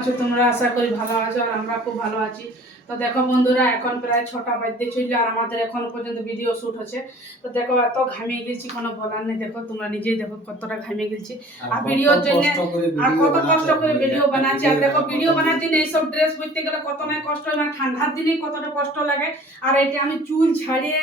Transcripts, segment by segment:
আছো তোমরা? আশা করি ভালো আছো আর আমরা খুব ভালো আছি। তো দেখো বন্ধুরা, এখন প্রায় 6টা বাজতে চলছে আর আমাদের এখনো পর্যন্ত ভিডিও শ্যুট হচ্ছে। তো দেখো এত ঘামিয়ে গেছি, কোনো বলার নেই। দেখো তোমরা নিজেই দেখো কতটা ঘামিয়ে গেছি আর ভিডিওর জন্য, আর কত কষ্ট করে ভিডিও বানাচ্ছি। আর দেখো ভিডিও বানার জন্য এইসব ড্রেস পরতে গেলে কত না কষ্ট হয়, মানে ঠান্ডার দিনেই কতটা কষ্ট লাগে। আর এটা আমি চুল ছাড়িয়ে,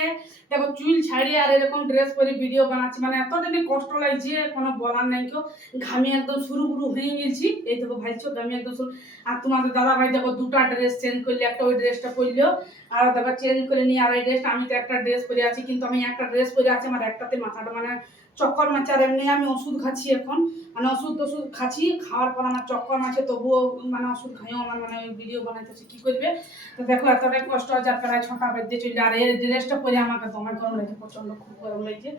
দেখো চুল ছাড়িয়ে আর এরকম ড্রেস পরে ভিডিও বানাচ্ছি, মানে এতটা কষ্ট লাগছে কোনো বলার নাই। কেউ ঘামিয়ে একদম শুরু হয়ে গেছি। এই দেখো ভাইছো ঘামিয়ে একদম শুরু। আর তোমাদের দাদা ভাই দেখো দুটা ড্রেস চেঞ্জ করলে, একটা ওই ড্রেসটা পরলো আর দেখো চেঞ্জ করে নিয়ে আর এই ড্রেসটা। আমি তো একটা ড্রেস পরে আছি, কিন্তু আমি একটা ড্রেস পরে আছি, আমার একটাতে মাথাটা মানে চক্কর মারছে। আর এমনি আমি ওষুধ খাচ্ছি এখন, মানে ওষুধ খাচ্ছি, খাওয়ার পর আমার চক্কর মারছে, তবুও মানে ওষুধ খাইও আমার মানে ভিডিও বানাইতেছি কি করবে। তো দেখো এতটাই কষ্ট হচ্ছে। আর প্রায় 6টা বাজতে চলছে আর এই ড্রেসটা পরে আমাকে দমে গরম লাগছে, প্রচন্ড খুব গরম লাগছে।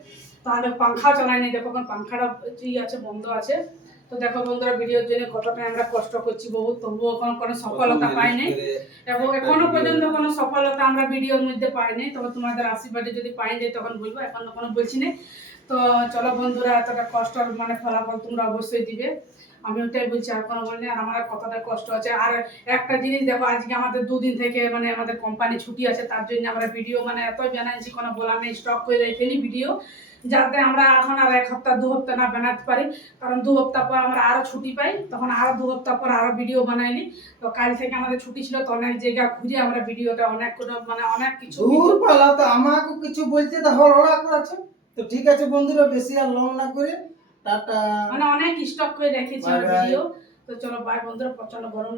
তাহলে পাংখাও চালাই নাই, দেখো পাংখাটা আছে, বন্ধ আছে। তো দেখো বন্ধুরা, ভিডিওর জন্য কতটা আমরা কষ্ট করছি বহুত, তবুও কোনো সফলতা পাইনি এবং এখনো পর্যন্ত কোনো সফলতা আমরা ভিডিওর মধ্যে পাইনি। তবে তোমাদের আশীর্বাদে যদি পাই যাই তখন বলবো, এখন তো কোনো বলছি না। তো চলো বন্ধুরা, এতটা কষ্টর মানে ফলাফল তোমরা অবশ্যই দিবে, আমি ওটাই বলছি, আর কোনো বলি। আর আমার কতটা কষ্ট আছে। আর একটা জিনিস দেখো, আজকে আমাদের 2 দিন থেকে মানে আমাদের কোম্পানি ছুটি আছে, তার জন্য আমরা ভিডিও মানে এতই বানাইছি, কোনো বলার নেই, স্টক করে রেখেনি ভিডিও, যাতে আমরা এখন আর 1 সপ্তাহ 2 সপ্তাহ না বানাতে পারি। কারণ 2 সপ্তাহ পর আমরা আরো ছুটি পাই, তখন আরো 2 সপ্তাহ পর আরো ভিডিও বানাইনি। তো কাল থেকে আমাদের ছুটি ছিল, তো অনেক জায়গা ঘুরে আমরা ভিডিওটা অনেক মানে অনেক কিছু দূর পালা। তো আমাকে কিছু বলতে তো হড়হড়া করেছে। তো ঠিক আছে বন্ধুরা, বেশি আর লং না করে টাটা, মানে অনেক স্টক করে রেখেছি ভিডিও। তো চলো বাই বন্ধুরা, প্রচন্ড গরম।